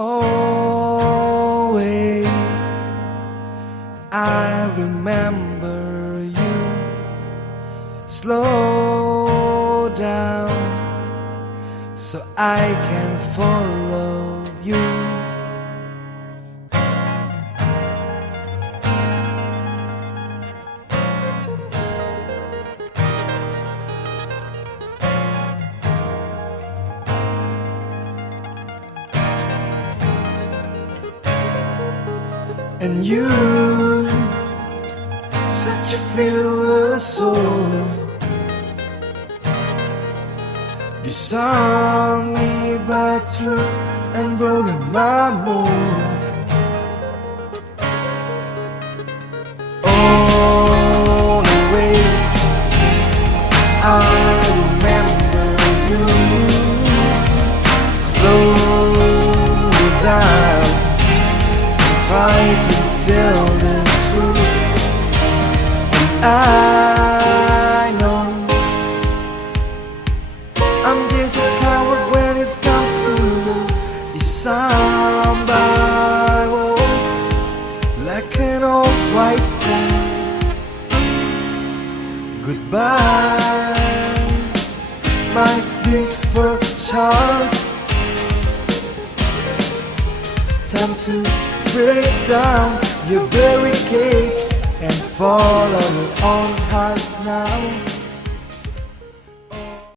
Always I remember you. Slow down so I can follow you. And you, such a fearless soul, disarmed me by truth and broken my mold. Always I remember you. Slow down, try to tell the truth. And I know I'm just a coward when it comes to love. Disarmed by walls like an old white stain. Goodbye, my deeper child. Time to break down your barricades and follow your own heart now.